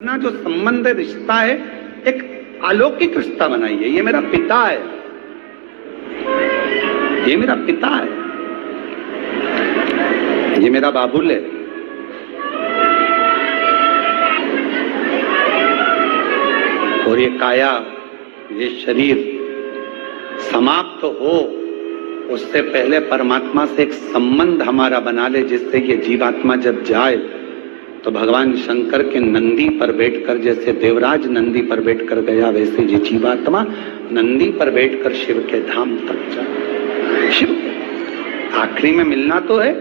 अपना जो संबंध रिश्ता है एक अलौकिक रिश्ता बनाइए। ये मेरा पिता है, ये मेरा पिता है, ये मेरा बाबुल है। और ये काया, ये शरीर समाप्त हो उससे पहले परमात्मा से एक संबंध हमारा बना ले, जिससे ये जीवात्मा जब जाए तो भगवान शंकर के नंदी पर बैठकर, जैसे देवराज नंदी पर बैठकर गया, वैसे ये जीवात्मा नंदी पर बैठकर शिव के धाम तक जाए। शिव के आखिरी में मिलना तो है।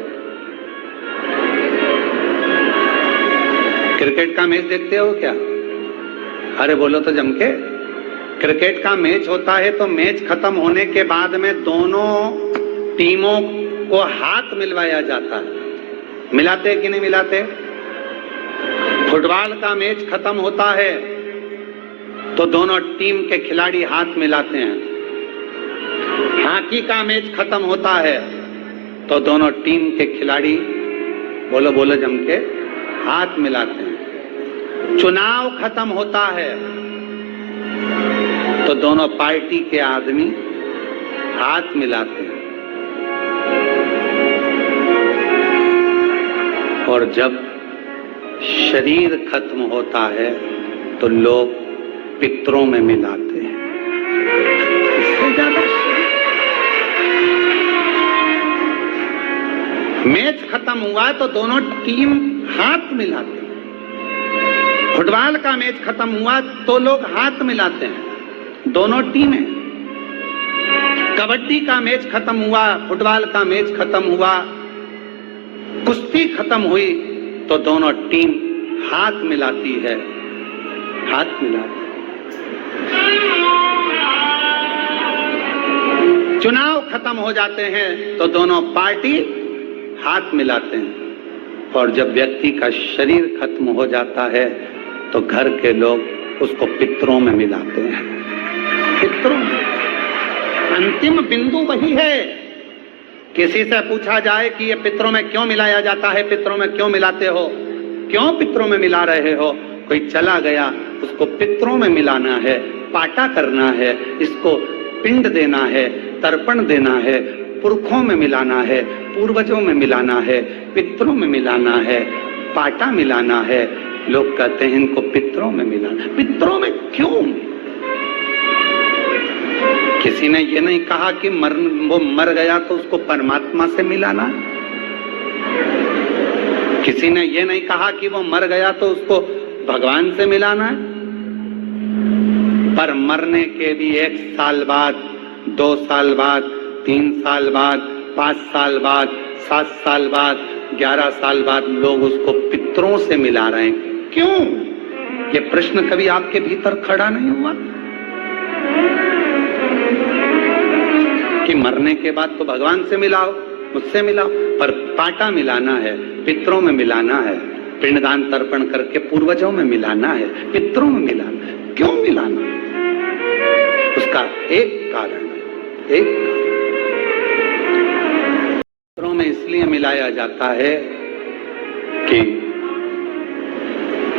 क्रिकेट का मैच देखते हो क्या? अरे बोलो तो जम के। क्रिकेट का मैच होता है तो मैच खत्म होने के बाद में दोनों टीमों को हाथ मिलवाया जाता है। मिलाते कि नहीं मिलाते? फुटबॉल का मैच खत्म होता है तो दोनों टीम के खिलाड़ी हाथ मिलाते हैं। हॉकी का मैच खत्म होता है तो दोनों टीम के खिलाड़ी, बोलो बोलो जम के, हाथ मिलाते हैं। चुनाव खत्म होता है तो दोनों पार्टी के आदमी हाथ मिलाते हैं। और जब शरीर खत्म होता है तो लोग पितरों में मिलाते हैं। इससे ज्यादा मैच खत्म हुआ तो दोनों टीम हाथ मिलाते हैं। फुटबॉल का मैच खत्म हुआ तो लोग हाथ मिलाते हैं, दोनों टीमें। कबड्डी का मैच खत्म हुआ, फुटबॉल का मैच खत्म हुआ, कुश्ती खत्म हुई तो दोनों टीम हाथ मिलाती है, हाथ मिलाती है। चुनाव खत्म हो जाते हैं तो दोनों पार्टी हाथ मिलाते हैं। और जब व्यक्ति का शरीर खत्म हो जाता है तो घर के लोग उसको पितरों में मिलाते हैं। पितरों में अंतिम बिंदु वही है। किसी से पूछा जाए कि ये पितरों में क्यों मिलाया जाता है, पितरों में क्यों मिलाते हो, क्यों पितरों में मिला रहे हो? कोई चला गया, उसको पितरों में मिलाना है, पाटा करना है, इसको पिंड देना है, तर्पण देना है, पुरखों में मिलाना है, पूर्वजों में मिलाना है, पितरों में मिलाना है, पाटा मिलाना है। लोग कहते हैं इनको पितरों में मिलाना। पितरों में क्यों? किसी ने ये नहीं कहा कि वो मर गया तो उसको परमात्मा से मिलाना। किसी ने ये नहीं कहा कि वो मर गया तो उसको भगवान से मिलाना है। पर मरने के भी 1 साल बाद, 2 साल बाद, 3 साल बाद, 5 साल बाद, 7 साल बाद, 11 साल बाद लोग उसको पितरों से मिला रहे हैं। क्यों? ये प्रश्न कभी आपके भीतर खड़ा नहीं हुआ कि मरने के बाद तो भगवान से मिलाओ, मुझसे मिलाओ, पर पाटा मिलाना है, पितरों में मिलाना है, पिंडदान तर्पण करके पूर्वजों में मिलाना है, पितरों में मिलाना है। क्यों मिलाना? उसका एक कारण है, एक पितरों में इसलिए मिलाया जाता है कि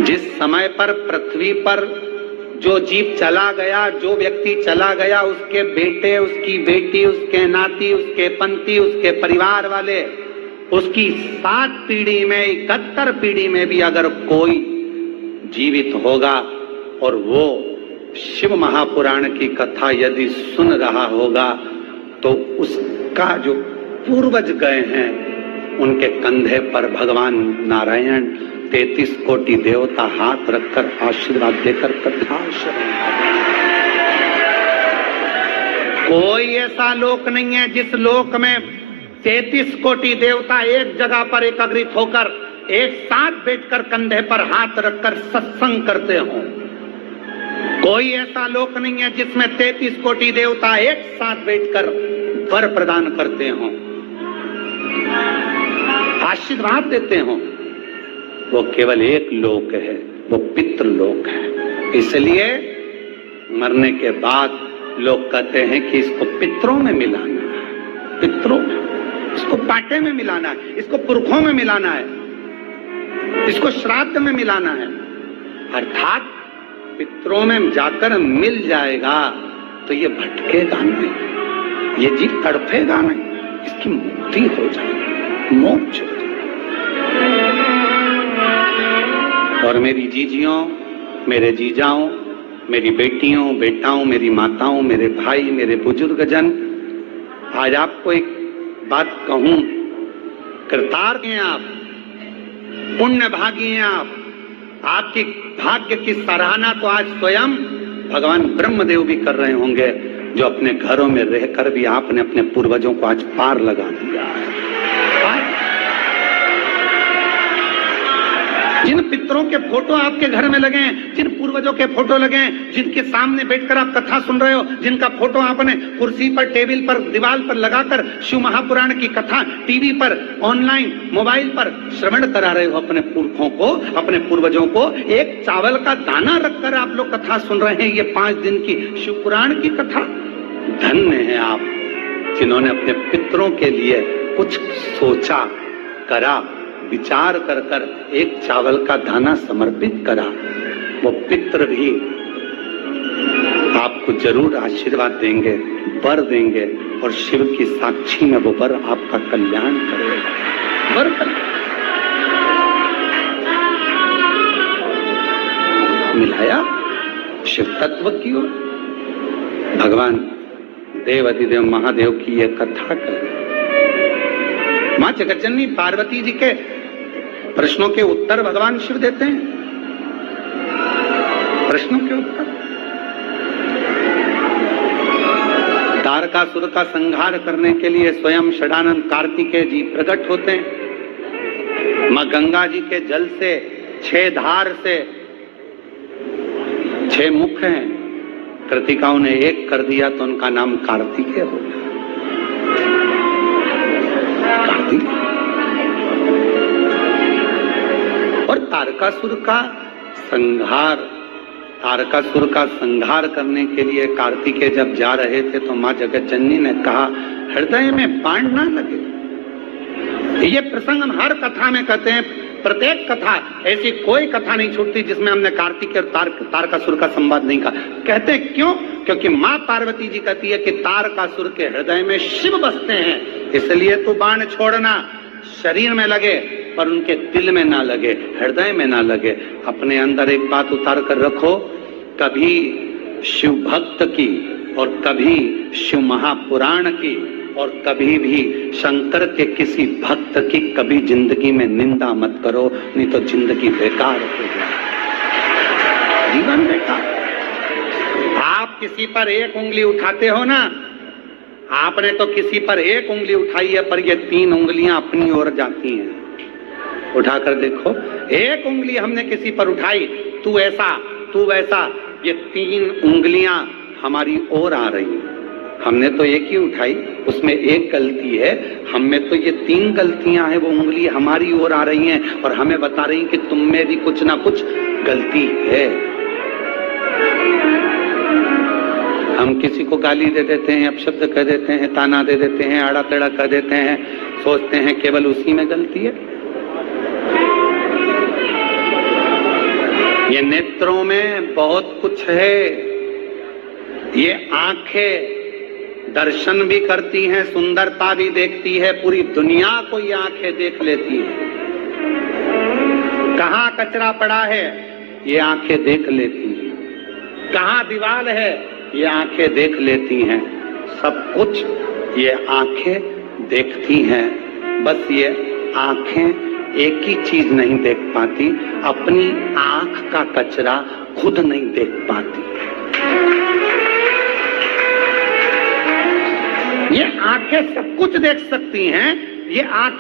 जिस समय पर पृथ्वी पर जो जीव चला गया, जो व्यक्ति चला गया, उसके बेटे, उसकी बेटी, उसके नाती, उसके पंती, उसके परिवार वाले, उसकी 7 पीढ़ी में, 71 पीढ़ी में भी अगर कोई जीवित होगा और वो शिव महापुराण की कथा यदि सुन रहा होगा तो उसका जो पूर्वज गए हैं उनके कंधे पर भगवान नारायण 33 कोटि देवता हाथ रखकर आशीर्वाद देकर कथा। कोई ऐसा लोक नहीं है जिस लोक में 33 कोटि देवता एक जगह पर एकत्रित होकर एक साथ बैठकर कंधे पर हाथ रखकर सत्संग करते हों। कोई ऐसा लोक नहीं है जिसमें 33 कोटि देवता एक साथ बैठकर वर प्रदान करते हों, आशीर्वाद देते हों। वो केवल एक लोक है, वो पितृलोक है। इसलिए मरने के बाद लोग कहते हैं कि इसको पितरों में मिलाना है, पितरों में, इसको पाटे में मिलाना है, इसको पुरखों में मिलाना है, इसको श्राद्ध में मिलाना है। अर्थात पितरों में जाकर मिल जाएगा तो ये भटकेगा नहीं, ये जीव तड़पेगा नहीं, इसकी मुक्ति हो जाएगी, मोक्ष हो जाएगा। और मेरी जीजियों, मेरे जीजाओं, मेरी बेटियों, बेटाओं, मेरी माताओं, मेरे भाई, मेरे बुजुर्गजन, आज आपको एक बात कहूं, कृतार्थ हैं आप, पुण्य भागी हैं आप। आपके भाग्य की सराहना तो आज स्वयं भगवान ब्रह्मदेव भी कर रहे होंगे, जो अपने घरों में रहकर भी आपने अपने पूर्वजों को आज पार लगा दिया है। जिन पितरों के फोटो आपके घर में लगे हैं, जिन पूर्वजों के फोटो लगे हैं, जिनके सामने बैठकर आप कथा सुन रहे हो, जिनका फोटो आपने कुर्सी पर, टेबल पर, दीवार पर लगाकर शिव महापुराण की कथा टीवी पर, ऑनलाइन, मोबाइल पर श्रवण करा रहे हो अपने पुरखों को, अपने पूर्वजों को, एक चावल का दाना रखकर आप लोग कथा सुन रहे हैं, ये 5 दिन की शिव पुराण की कथा। धन्य है आप जिन्होंने अपने पितरों के लिए कुछ सोचा, करा, विचार कर कर एक चावल का दाना समर्पित करा। वो पितर भी आपको जरूर आशीर्वाद देंगे, वर देंगे, और शिव की साक्षी में वो वर आपका कल्याण करेगा। वर मिलाया शिव तत्व की ओर। भगवान देव अधिदेव महादेव की यह कथा कर, मां जगज्जननी पार्वती जी के प्रश्नों के उत्तर भगवान शिव देते हैं। प्रश्नों के उत्तर, तारकासुर का संहार करने के लिए स्वयं षडानंद कार्तिकेय जी प्रकट होते हैं। मां गंगा जी के जल से 6 धार से 6 मुख हैं, कृतिकाओं ने 1 कर दिया तो उनका नाम कार्तिकेय हो गया। और तारकासुर का संहार करने के लिए कार्तिकेय जब जा रहे थे तो मां जगज्जननी ने कहा, हृदय में बाण ना लगे। ये प्रसंग हम हर कथा में कहते हैं, प्रत्येक कथा, ऐसी कोई कथा नहीं छूटती जिसमें हमने कार्तिकेय और तारकासुर का संवाद नहीं कहा। कहते हैं क्यों? क्योंकि मां पार्वती जी कहती है कि तारकासुर के हृदय में शिव बसते हैं, इसलिए तू बाण छोड़ना, शरीर में लगे पर उनके दिल में ना लगे, हृदय में ना लगे। अपने अंदर एक बात उतार कर रखो, कभी शिव भक्त की और कभी शिव महापुराण की और कभी भी शंकर के किसी भक्त की कभी जिंदगी में निंदा मत करो, नहीं तो जिंदगी बेकार हो जाए, जीवन बेकार। आप किसी पर 1 उंगली उठाते हो ना, आपने तो किसी पर 1 उंगली उठाई है, पर ये 3 उंगलियां अपनी ओर जाती हैं। उठाकर देखो, 1 उंगली हमने किसी पर उठाई, तू ऐसा, तू वैसा, ये 3 उंगलियां हमारी ओर आ रही हैं। हमने तो 1 ही उठाई, उसमें 1 गलती है, हम में तो ये 3 गलतियां हैं, वो उंगली हमारी ओर आ रही हैं और हमें बता रही कि तुम में भी कुछ ना कुछ गलती है। हम किसी को गाली दे देते हैं, अपशब्द कह देते हैं, ताना दे देते हैं, आड़ा टेढ़ा कह देते हैं, सोचते हैं केवल उसी में गलती है। ये नेत्रों में बहुत कुछ है, ये आंखें दर्शन भी करती हैं, सुंदरता भी देखती है, पूरी दुनिया को ये आंखें देख लेती हैं। कहाँ कचरा पड़ा है ये आंखें देख लेती हैं, कहाँ दीवार है ये आंखें देख लेती हैं, सब कुछ ये आंखें देखती हैं। बस ये आंखें एक ही चीज नहीं देख पाती, अपनी आंख का कचरा खुद नहीं देख पाती। ये आंखें सब कुछ देख सकती हैं, ये आंख,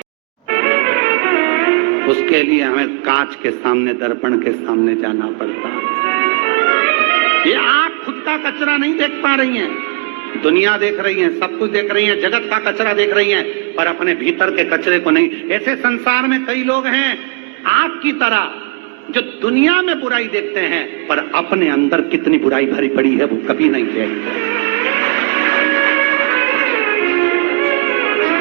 उसके लिए हमें कांच के सामने, दर्पण के सामने जाना पड़ता है। ये आंख खुद का कचरा नहीं देख पा रही हैं, दुनिया देख रही है, सब कुछ देख रही है, जगत का कचरा देख रही है, पर अपने भीतर के कचरे को नहीं। ऐसे संसार में कई लोग हैं आग की तरह, जो दुनिया में बुराई देखते हैं पर अपने अंदर कितनी बुराई भरी पड़ी है वो कभी नहीं देखते।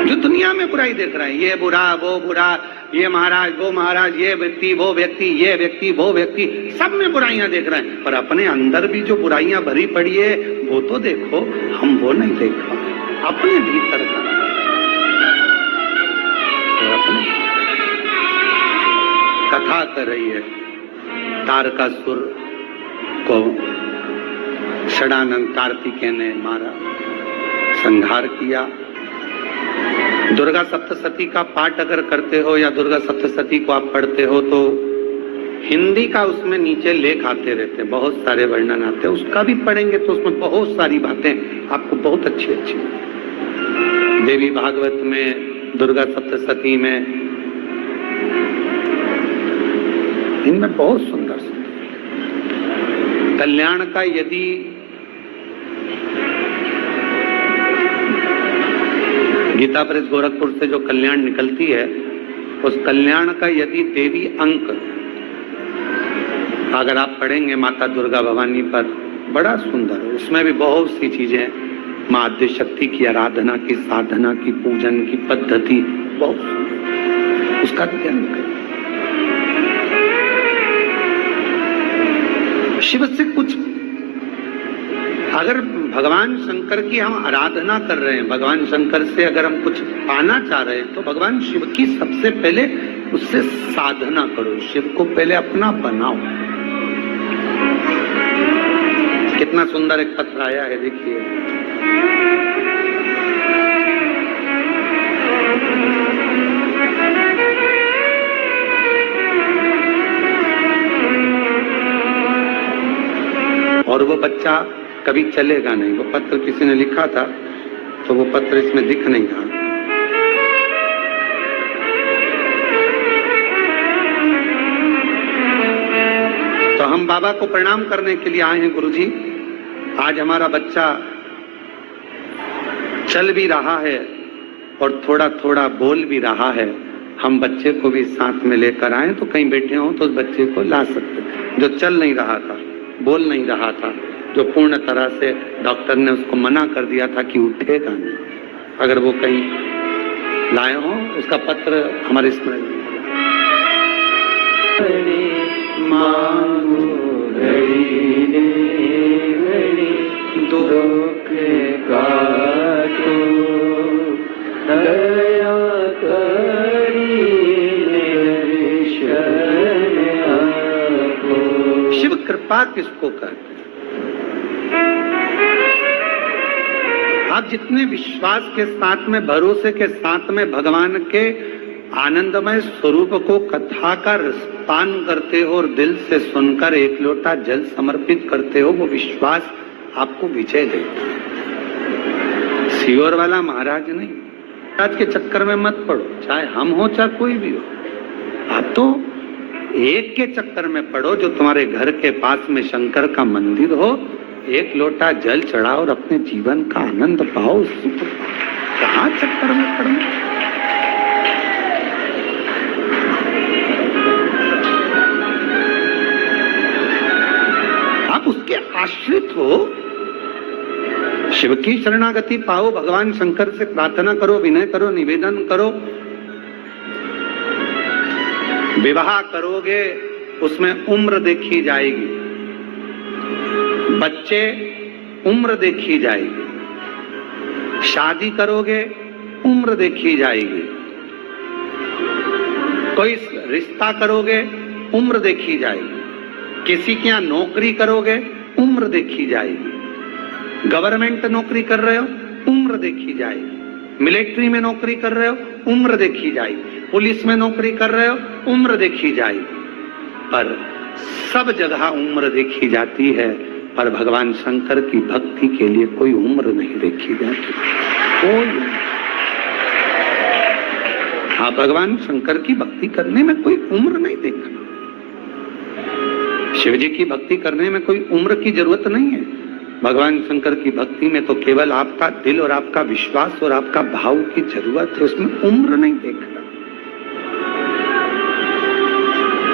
जो दुनिया में बुराई देख रहे हैं, ये बुरा, वो बुरा, ये महाराज, वो महाराज, ये व्यक्ति, वो व्यक्ति, ये व्यक्ति, वो व्यक्ति, सब में बुराइयां देख रहे हैं, पर अपने अंदर भी जो बुराइयां भरी पड़ी है वो तो देखो। हम वो नहीं देख पाते अपने भीतर का। और अपने कथा कर रही है, तारकासुर को षडानंद कार्तिकेय ने मारा, संहार किया। दुर्गा सप्तशती का पाठ अगर करते हो या दुर्गा सप्तशती को आप पढ़ते हो तो हिंदी का उसमें नीचे लेख आते रहते हैं, बहुत सारे वर्णन आते हैं, उसका भी पढ़ेंगे तो उसमें बहुत सारी बातें आपको बहुत अच्छी अच्छी देवी भागवत में, दुर्गा सप्तशती में, इनमें बहुत सुंदर सुंदर कल्याण का यदि गीता प्रेस गोरखपुर से जो कल्याण निकलती है, उस कल्याण का यदि देवी अंक अगर आप पढ़ेंगे माता दुर्गा भवानी पर, बड़ा सुंदर है। उसमें भी बहुत सी चीजें, मां आद्य शक्ति की आराधना की, साधना की, पूजन की पद्धति बहुत सुंदर, उसका ध्यान करें। शिव से कुछ अगर भगवान शंकर की हम आराधना कर रहे हैं, भगवान शंकर से अगर हम कुछ पाना चाह रहे हैं तो भगवान शिव की सबसे पहले उससे साधना करो, शिव को पहले अपना बनाओ। कितना सुंदर एक पत्र आया है, देखिए। और वो बच्चा कभी चलेगा नहीं, वो पत्र किसी ने लिखा था तो वो पत्र इसमें दिख नहीं रहा। तो हम बाबा को प्रणाम करने के लिए आए हैं। गुरुजी, आज हमारा बच्चा चल भी रहा है और थोड़ा थोड़ा बोल भी रहा है, हम बच्चे को भी साथ में लेकर आए तो कहीं बैठे हो तो उस बच्चे को ला सकते। जो चल नहीं रहा था, बोल नहीं रहा था, जो पूर्ण तरह से डॉक्टर ने उसको मना कर दिया था कि उठेगा नहीं, अगर वो कहीं लाए हो, उसका पत्र हमारे स्मरण में। दुख काटो दया करी शिव कृपा किसको कहते हैं? आप जितने विश्वास के साथ में, भरोसे के साथ में भगवान के आनंदमय स्वरूप को कथा का रसपान करते हो और दिल से सुनकर एक लोटा जल समर्पित करते हो, वो विश्वास आपको विजय देता है। सियोर वाला महाराज नहीं, महाराज के चक्कर में मत पड़ो, चाहे हम हो चाहे कोई भी हो। आप तो एक के चक्कर में पड़ो जो तुम्हारे घर के पास में शंकर का मंदिर हो, एक लोटा जल चढ़ाओ और अपने जीवन का आनंद पाओ, सुख पाओ। कहाँ चक्कर में पड़ो? आप उसके आश्रित हो, शिव की शरणागति पाओ, भगवान शंकर से प्रार्थना करो, विनय करो, निवेदन करो। विवाह करोगे उसमें उम्र देखी जाएगी, बच्चे उम्र देखी जाएगी, शादी करोगे उम्र देखी जाएगी, कोई रिश्ता करोगे उम्र देखी जाएगी, किसी के यहाँ नौकरी करोगे उम्र देखी जाएगी, गवर्नमेंट नौकरी कर रहे हो उम्र देखी जाएगी, मिलिट्री में नौकरी कर रहे हो उम्र देखी जाएगी, पुलिस में नौकरी कर रहे हो उम्र देखी जाएगी। पर सब जगह उम्र देखी जाती है, पर भगवान शंकर की भक्ति के लिए कोई उम्र नहीं देखी जाती, कोई। हाँ, भगवान शंकर की भक्ति करने में कोई उम्र नहीं देखना। शिव जी की भक्ति करने में कोई उम्र की जरूरत नहीं है। भगवान शंकर की भक्ति में तो केवल आपका दिल और आपका विश्वास और आपका भाव की जरूरत है, उसमें उम्र नहीं देखना।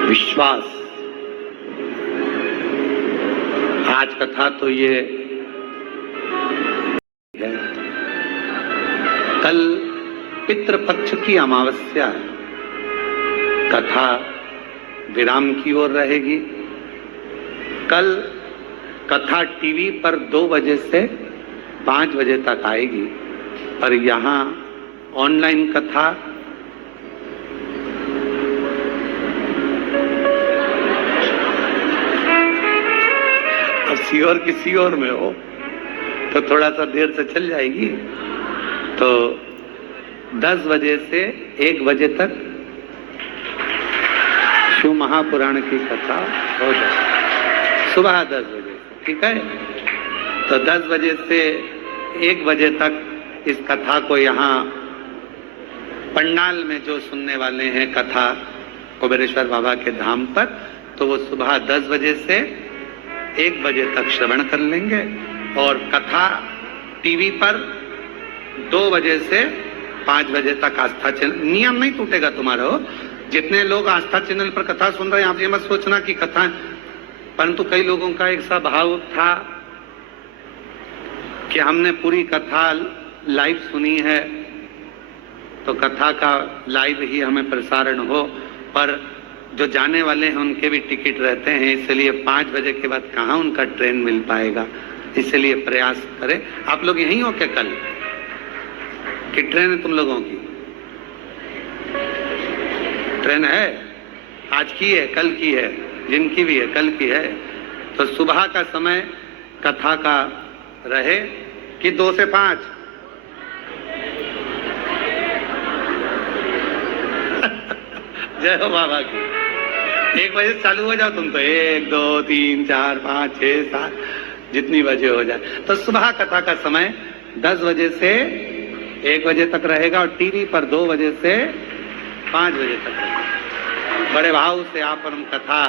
विश्वास। आज कथा तो ये है, कल पितृपक्ष की अमावस्या है, कथा विराम की ओर रहेगी। कल कथा टीवी पर 2 बजे से 5 बजे तक आएगी, पर यहाँ ऑनलाइन कथा अब सीहोर की सीहोर में हो तो थोड़ा सा देर से चल जाएगी, तो 10 बजे से 1 बजे तक शिव महापुराण की कथा हो जाए, सुबह 10 बजे, ठीक है। तो 10 बजे से 1 बजे तक इस कथा को यहाँ पंडाल में जो सुनने वाले हैं कथा कुबेरेश्वर बाबा के धाम पर, तो वो सुबह 10 बजे से 1 बजे तक श्रवण कर लेंगे। और कथा टीवी पर 2 बजे से 5 बजे तक आस्था चैनल, नियम नहीं टूटेगा तुम्हारा। जितने लोग आस्था चैनल पर कथा सुन रहे हैं, आप ये मत सोचना कि कथा, परंतु कई लोगों का एक सा भाव था कि हमने पूरी कथा लाइव सुनी है तो कथा का लाइव ही हमें प्रसारण हो, पर जो जाने वाले हैं उनके भी टिकट रहते हैं, इसलिए 5 बजे के बाद कहाँ उनका ट्रेन मिल पाएगा, इसलिए प्रयास करें। आप लोग यहीं हो क्या कल कि ट्रेन है तुम लोगों की? ट्रेन है, आज की है, कल की है, जिनकी भी है कल की है। तो सुबह का समय कथा का रहे कि 2 से 5? जय हो बाबा की। 1 बजे से चालू हो जाओ तुम तो, 1 2 3 4 5 6 7 जितनी बजे हो जाए। तो सुबह कथा का समय 10 बजे से 1 बजे तक रहेगा और टीवी पर 2 बजे से 5 बजे तक रहेगा। बड़े भाव से आप हम कथा